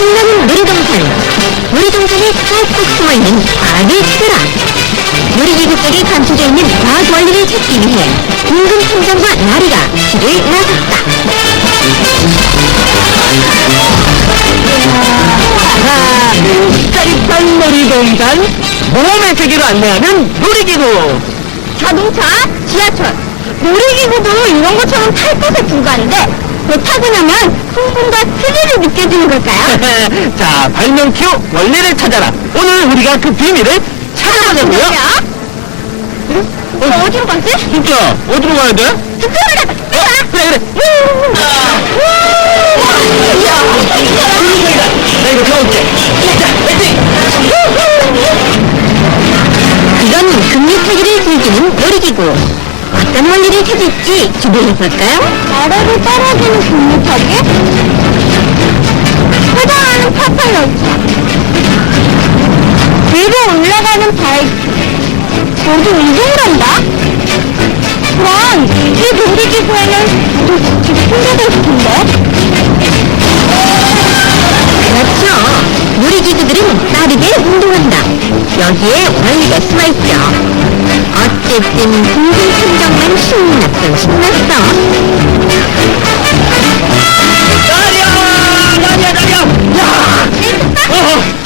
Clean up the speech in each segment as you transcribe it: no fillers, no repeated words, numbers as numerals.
신나는 놀이동산에 쏙쏙 숨어있는 과학을 찾아라. 놀이기구 속에 감춰져 있는 과학 원리를 찾기 위해 궁금탐정과 나리가 길을 나섰다. 짜릿한 놀이동산, 모험의 세계로 안내하는 놀이기구. 자동차, 지하철, 놀이기구도 이런 것처럼 탈 것에 불과한데 배 타고 나면 흥분과 스릴이 느껴지는 걸까요? 자, 발명 큐 원리를 찾아라. 오늘 우리가 그 비밀을 찾아보자고요. 어디로 가지? 진짜 어디로 가야 돼? 그래. 그래. 나 이거 배울게. 자, 화이팅! 이건 금리타기를 즐기는 놀이기구. 어떤 원리를 찾을지 기대해볼까요? 아래로 떨어지는 금리타기? 회전하는 파팔열차. 위로 올라가는 바이크. 모두 이동을 한다? 그럼 이 놀이기구에는 또 풍겨져 있을 텐데? 그렇죠. 놀이기구들은 빠르게 운동한다. 여기에 원리가 숨어있죠. 어쨌든 궁금탐정만 신났어. 나리야! 야!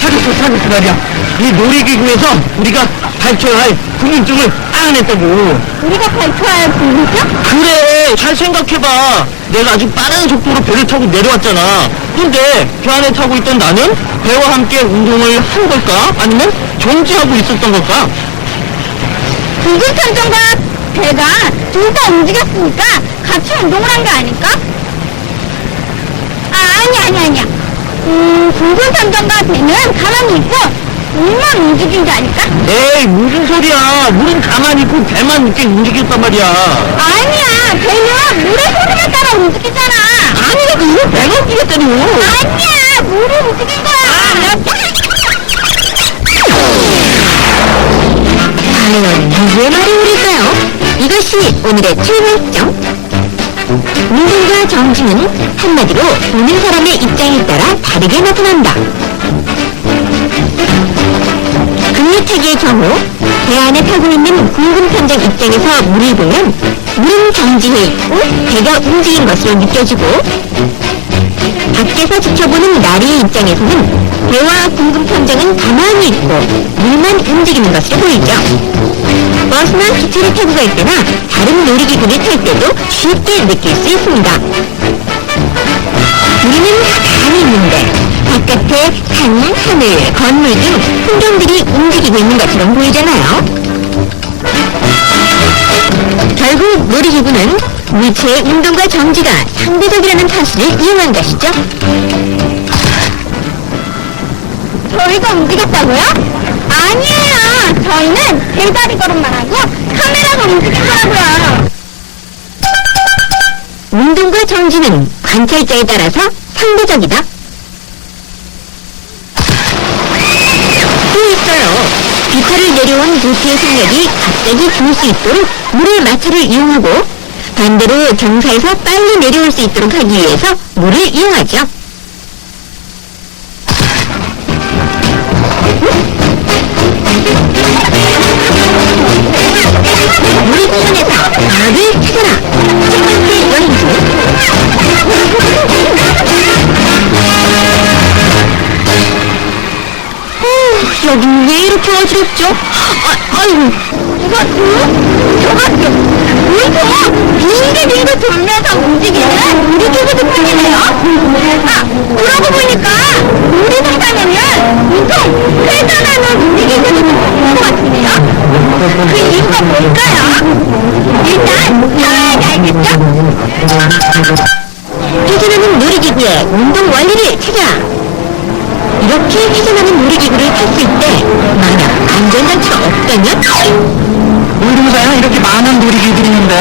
찾았어, 나리야. 이 놀이기구에서 우리가 밝혀야 할 궁금증을 알아냈다고. 우리가 밝혀야 할 궁금증? 그래, 잘 생각해봐. 내가 아주 빠른 속도로 배를 타고 내려왔잖아. 근데 배 안에 타고 있던 나는 배와 함께 운동을 한 걸까? 아니면 정지하고 있었던 걸까? 궁금탐정과 배가 둘 다 움직였으니까 같이 운동을 한 게 아닐까? 아니야. 궁금탐정과 배는 가만히 있고 물만 움직인 게 아닐까? 에이, 무슨 소리야. 물은 가만히 있고 배만 이렇게 움직였단 말이야. 아니야, 배는 물의 소리를 따라 움직이잖아. 아니라고, 이거 배가 움직였다니. 아니야, 물이 움직인 거야. 과연 누구의 말이 옳을까요? 이것이 오늘의 최결정. 운동과 정지는 한마디로 보는 사람의 입장에 따라 다르게 나타난다. 금리타기의 경우 배 안에 타고 있는 궁금탐정 입장에서 물을 보면 물은 정지해 있고 배가 움직인 것으로 느껴지고, 밖에서 지켜보는 나리의 입장에서는 배와 궁금탐정은 가만히 있고 물만 움직이는 것으로 보이죠. 버스나 기차를 타고 갈 때나 다른 놀이기구를 탈 때도 쉽게 느낄 수 있습니다. 우리는 가만히 있는데 바깥에 산, 하늘, 건물 등 풍경들이 움직이고 있는 것처럼 보이잖아요. 결국 놀이기구는 물체의 운동과 정지가 상대적이라는 사실을 이용한 것이죠. 저희가 움직였다고요? 아니에요. 저희는 배다리 걸음만 하고 카메라가 움직인 거라고요. 운동과 정지는 관찰자에 따라서 상대적이다. 또 있어요. 비탈을 내려온 보트의 속력이 갑자기 줄 수 있도록 물의 마찰을 이용하고, 반대로 경사에서 빨리 내려올 수 있도록 하기 위해서 물을 이용하죠. 놀이공원에서 과학을 찾아라. 첫 번째 여행지. 여긴 왜 이렇게 어지럽죠? 아이고. 저것도 물통 빙글빙글 돌면서 움직이는 놀이기구도 편이네요. 그러고 보니까 놀이동산에는 물통 회전하는 놀이기구도 있는 것 같은데요. 그 이유가 뭘까요? 일단 살아야지 알겠죠? 회전하는 놀이기구의 운동 원리를 찾아. 이렇게 회전하는 놀이기구를 탈 수 있대. 만약 안전장치가 없다면? 놀이동산에는 이렇게 많은 놀이기구들이 있는데,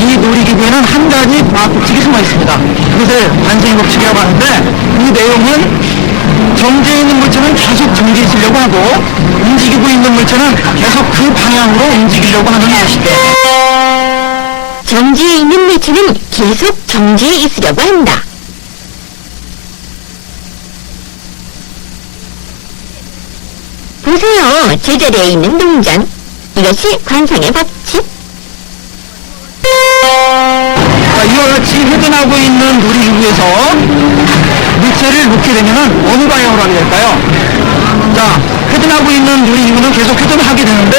이 놀이기구에는 한 가지 과학 법칙이 숨어 있습니다. 그것을 반생의 법칙이라고 하는데, 그 내용은 정지해 있는 물체는 계속 정지해 있으려고 하고, 움직이고 있는 물체는 계속 그 방향으로 움직이려고 하는 것이죠. 정지해 있는 물체는 계속 정지해 있으려고 한다. 보세요. 제자리에 있는 동전. 이것이 관성의 법칙. 자, 이와 같이 회전하고 있는 놀이기구에서 물체를 놓게 되면 어느 방향으로 하게 될까요? 자, 회전하고 있는 놀이기구는 계속 회전을 하게 되는데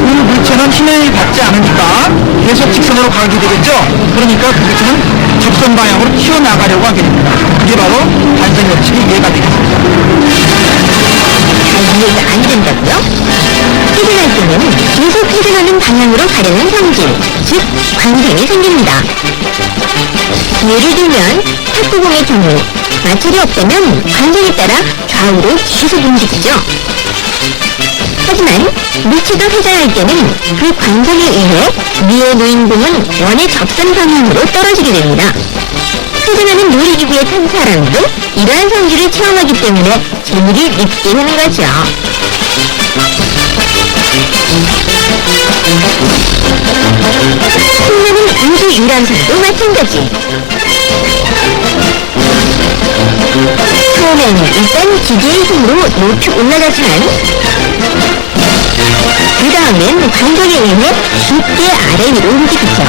이 물체는 힘을 받지 않으니까 계속 직선으로 가게 되겠죠? 그러니까 그 물체는 접선 방향으로 튀어나가려고 하게 됩니다. 그게 바로 관성 법칙의 예가 되겠습니다. 이해가 안 된다고요? 회전할 때는 계속 회전하는 방향으로 가려는 성질, 즉 관성이 생깁니다. 예를 들면 탁구공의 경우 마찰이 없다면 관성에 따라 좌우로 계속 움직이죠. 하지만 물체가 회전할 때는 그 관성에 의해 위에 놓인 공은 원의 접선 방향으로 떨어지게 됩니다. 회전하는 놀이기구에 탄 사람도 이러한 성질을 체험하기 때문에 재미를 느끼게 하는 거죠. 신나는 우주 유람선도 마찬가지. 처음엔 일단 기계의 힘으로 높이 올라가지만 그 다음엔 관성에 의해 쉽게 아래 위로 움직이죠.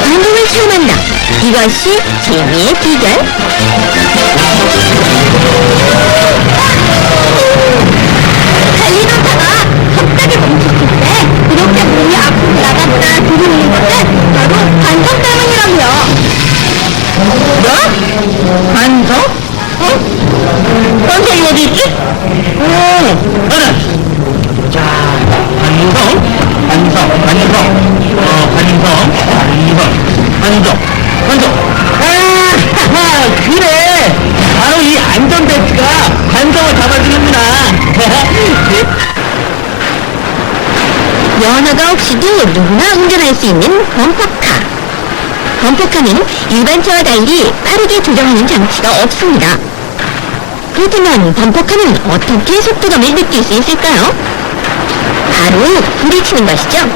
관성을 체험한다. 이것이 재미의 비결. 달리다가 갑자기 멈췄을 때 이렇게 몸이 앞으로 나갔다 들이는 것은 바로 관성 때문이라고요. 뭐? 관성? 뭔 얘기지? 자, 그래! 바로 이 안전벨트가 관성을 잡아주는구나. 면허가 없이도 누구나 운전할 수 있는 범퍼카. 범퍼카는 일반 차와 달리 빠르게 조정하는 장치가 없습니다. 그렇다면 범퍼카는 어떻게 속도감을 느낄 수 있을까요? 바로 부딪히는 것이죠.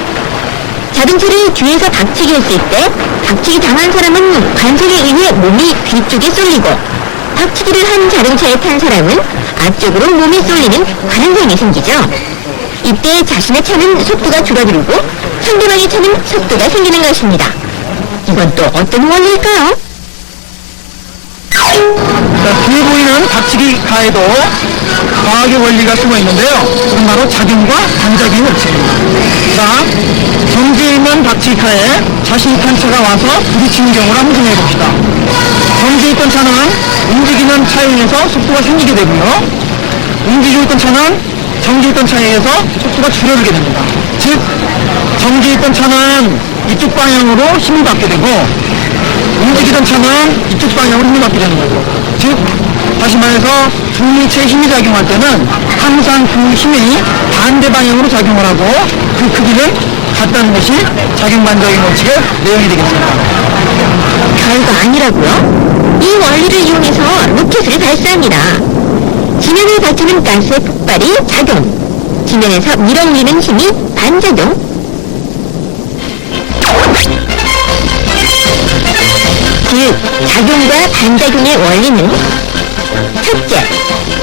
자동차를 뒤에서 박치기 했을 때 박치기 당한 사람은 관성에 의해 몸이 뒤쪽에 쏠리고 박치기를 한 자동차에 탄 사람은 앞쪽으로 몸이 쏠리는 관성이 생기죠. 이때 자신의 차는 속도가 줄어들고 상대방의 차는 속도가 생기는 것입니다. 이건 또 어떤 원리일까요? 자, 뒤에 보이는 박치기 가에도 과학의 원리가 숨어 있는데요. 그건 바로 작용과 반작용의 법칙입니다. 자, 정지에 있는 박치기 가에 자신이 탄 차가 와서 부딪히는 경우를 한번 생각해 봅시다. 정지에 있던 차는 움직이는 차에 의해서 속도가 생기게 되고요. 움직이고 있던 차는 정지에 있던 차에 의해서 속도가 줄어들게 됩니다. 즉, 정지에 있던 차는 이쪽 방향으로 힘을 받게 되고 움직이던 차는 이쪽 방향으로 힘을 받게 되는 거죠. 즉, 다시 말해서 두 물체의 힘이 작용할 때는 항상 그 힘이 반대 방향으로 작용을 하고 그 크기를 같다는 것이 작용반작용 법칙의 내용이 되겠습니다. 별거 아니라고요? 이 원리를 이용해서 로켓을 발사합니다. 지면을 받치는 가스의 폭발이 작용, 지면에서 밀어올리는 힘이 반작용. 즉, 작용과 반작용의 원리는 첫째,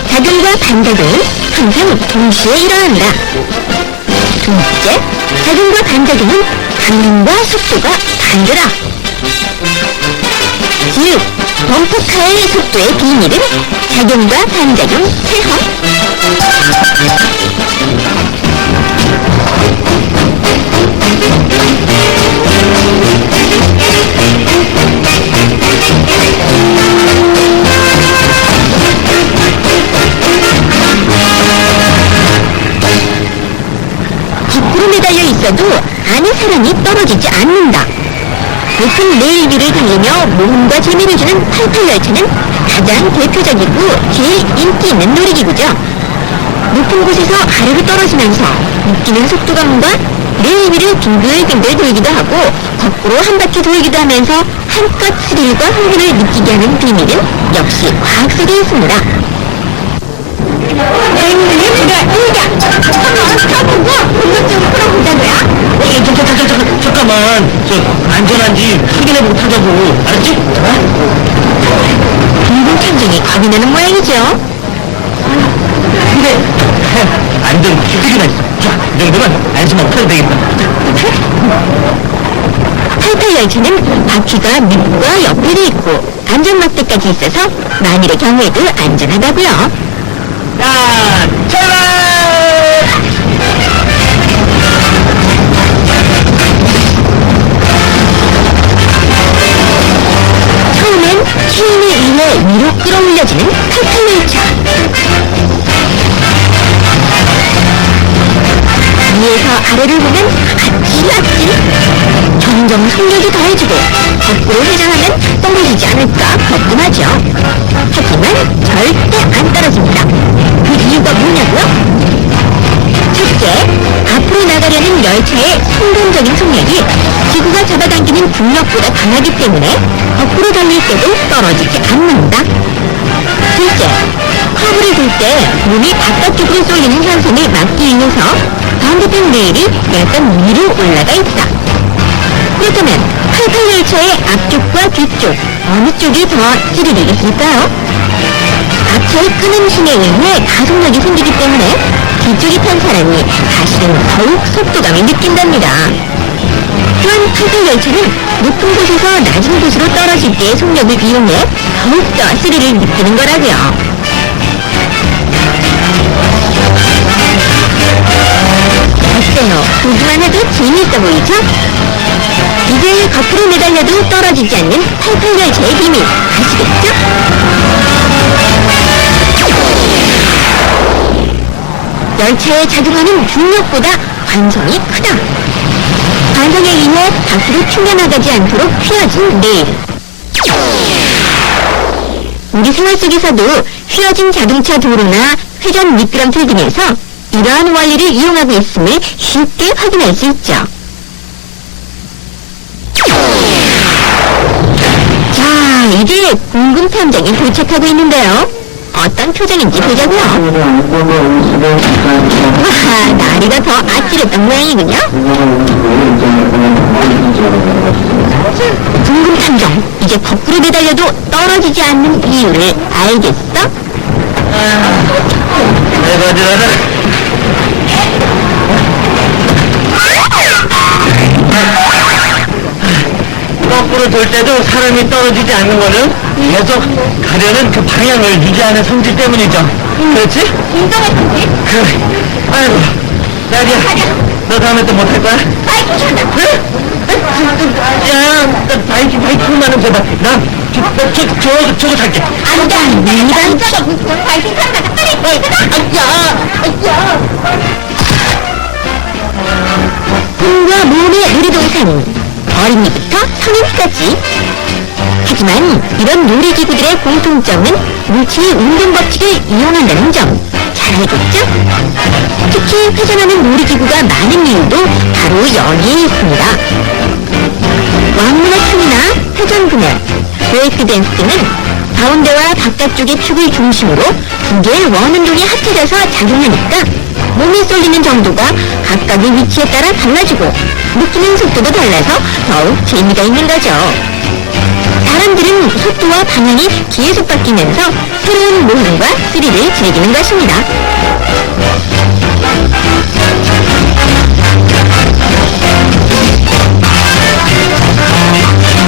작용과 반작용은 항상 동시에 일어난다. 둘째, 작용과 반작용은 방향과 속도가 다르다. 즉, 범퍼카의 속도의 비밀은 작용과 반작용 체험. 거꾸로 매달려 있어도 안에 사람이 떨어지지 않는다. 높은 레일위를 달리며 모험과 재미를 주는 88열차는 가장 대표적이고 제일 인기 있는 놀이기구죠. 높은 곳에서 아래로 떨어지면서 느끼는 속도감과 레일위를 빙글빙글 돌기도 하고 거꾸로 한 바퀴 돌기도 하면서 한껏 스릴과 흥분을 느끼게 하는 비밀은 역시 과학 속에 있습니다. 잠깐만, 안전한지 확인해보고 타자고. 알았지? 둥근 천정이 겁이 나는 모양이죠. 근데 안전 88 열차는 바퀴가 밑과 옆에 돼 있고 안전막대까지 있어서 만일의 경우에도 안전하다고요. 자, 출발! 처음엔 체인에 의해 위로 끌어올려지는 88 열차. 위에서 아래를 보면 아찔아찔. 점점 속력이 더해지고 거꾸로 회전하면 떨어지지 않을까 걱정하죠. 하지만 절대 안 떨어집니다. 그 이유가 뭐냐고요? 첫째, 앞으로 나가려는 열차의 순간적인 속력이 지구가 잡아당기는 중력보다 강하기 때문에 거꾸로 달릴 때도 떨어지지 않는다. 둘째, 커브를 돌 때 몸이 바깥쪽으로 쏠리는 현상을 막기 위해서 반대편 레일이 약간 위로 올라가 있다. 그렇다면 88 열차의 앞쪽과 뒤쪽 어느 쪽이 더 찌르르 있을까요? 앞차의 끄는 힘에 의해 가속력이 생기기 때문에 뒤쪽이 탄 사람이 사실은 더욱 속도감을 느낀답니다. 또한 88 열차는 높은 곳에서 낮은 곳으로 떨어질 때의 속력을 이용해 더욱더 스릴을 느끼는 거라고요. 어때요? 보기만 해도 재미있어 보이죠? 이제 거꾸로 매달려도 떨어지지 않는 88 열차의 비밀 아시겠죠? 열차에 작용하는 중력보다 관성이 크다. 관성에 의해 밖으로 튕겨나가지 않도록 휘어진 레일. 우리 생활 속에서도 휘어진 자동차 도로나 회전 미끄럼틀 등에서 이러한 원리를 이용하고 있음을 쉽게 확인할 수 있죠. 자, 이제 공군 탐정이 도착하고 있는데요. 어떤 표정인지 보자고요. 와, 나리가 더 아찔했던 모양이군요. 공군 탐정, 이제 거꾸로 매달려도 떨어지지 않는 이유를 알겠어? 거꾸로 돌 때도 사람이 떨어지지 않는 거는 계속 가려는 그 방향을 유지하는 성질 때문이죠. 그렇지? 인정했지? 그래. 아이고, 나리야, 너 다음에 또 못할 거야? 바이킹 탄다. 그래? 야, 나 바이킹만은 제발. 저거 탈게. 안 돼, 안 돼. 이런 바이킹 탄다. 빨리, 야! 손과 몸의 놀이동산. 어린이부터 성인까지. 하지만 이런 놀이기구들의 공통점은 물체의 운동 법칙을 이용한다는 점 잘 알겠죠? 특히 회전하는 놀이기구가 많은 이유도 바로 여기에 있습니다. 왕문화춤이나 회전 그늘, 브레이크 댄스 등은 가운데와 바깥쪽의 축을 중심으로 두 개의 원운동이 합쳐져서 작용하니까 몸이 쏠리는 정도가 각각의 위치에 따라 달라지고 느끼는 속도도 달라서 더욱 재미가 있는 거죠. 사람들은 속도와 방향이 계속 바뀌면서 새로운 모험과 스릴을 즐기는 것입니다.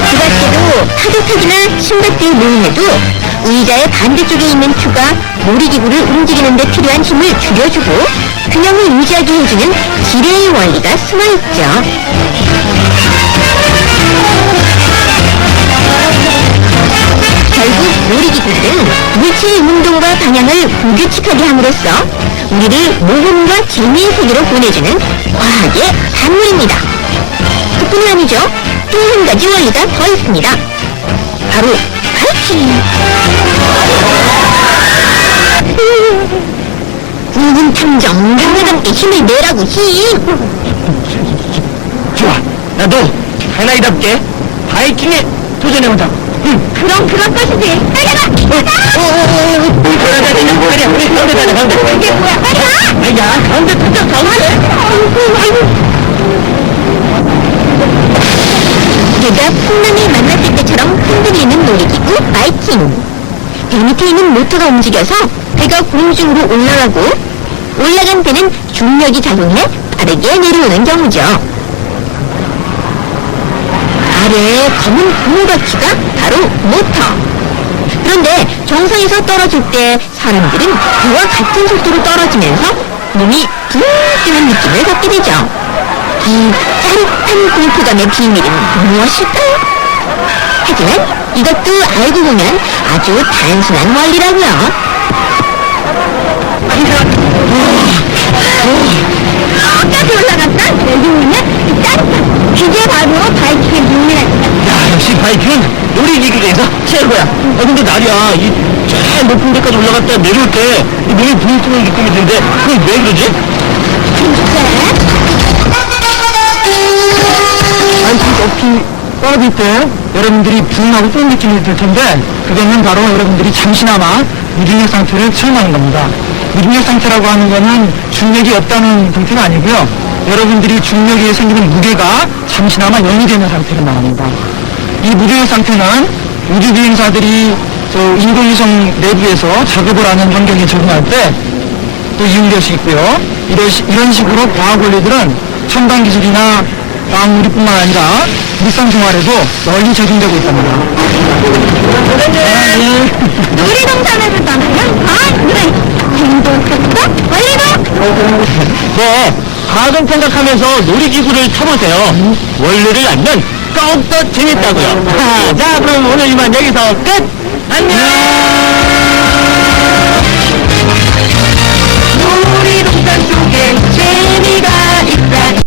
그 밖에도 파도타기나 신밧드의 모임에도 의자의 반대쪽에 있는 큐가 놀이기구를 움직이는 데 필요한 힘을 줄여주고 균형을 유지하게 해주는 지뢰의 원리가 숨어있죠. 결국 놀이기구들은 물체의 운동과 방향을 불규칙하게 함으로써 우리를 모험과 재미의 세계로 보내주는 과학의 산물입니다. 그뿐이 아니죠. 또 한 가지 원리가 더 있습니다. 바로 바이킹. 공군 탐정, 강하답게 힘을 내라고 힘. 좋아. 나도 하나이답게 바이킹에 도전해보자. 그럼 그런 것이지. 빨리 이게 뭐야? 빨리 가! 야, 가운데 도전, 가운데. 배가 풍랑을 만났을 때처럼 흔들리는 놀이기구 바이킹. 배 밑에 있는 모터가 움직여서 배가 공중으로 올라가고 올라간 배는 중력이 작용해 빠르게 내려오는 경우죠. 아래에 검은 고무바퀴가 바로 모터. 그런데 정상에서 떨어질 때 사람들은 그와 같은 속도로 떨어지면서 몸이 붕 뜨는 느낌을 갖게 되죠. 이 짜릿한 공포감의 비밀은 무엇일까요? 하지만 이것도 알고 보면 아주 단순한 원리라고요. 끝까지 올라갔다? 여기 오면 짜릿한 그게 바로 바이킹의 묘미라니까. 야, 역시 바이크는 놀이기구에서 최고야. 근데 나리야, 이 제일 높은 데까지 올라갔다 내려올 때 이 몸이 붕 뜨는 느낌이 드는데 그건 왜 그러지? 바이크 높이 떨어질 때 여러분들이 붕하고 뜨는 느낌이 들 텐데 그거는 바로 여러분들이 잠시나마 무중력 상태를 체험하는 겁니다. 무중력 상태라고 하는 거는 중력이 없다는 상태가 아니고요. 여러분들이 중력에 생기는 무게가 잠시나마 0이 되는 상태를 말합니다. 이 무중력 상태는 우주 비행사들이 저 인공위성 내부에서 작업을 하는 환경에 적응할 때 또 이용될 수 있고요. 이런 식으로 과학 원리들은 첨단 기술이나 과학물뿐만 아니라 일상생활에도 널리 적용되고 있답니다. 놀이동산에서 떠나면 그래 행복했어? 원리도? 네, 가정 생각하면서 놀이기구를 타보세요. 원리를 알면 더욱더 재밌다고요. 자, 그럼 오늘 이만 여기서 끝! 안녕!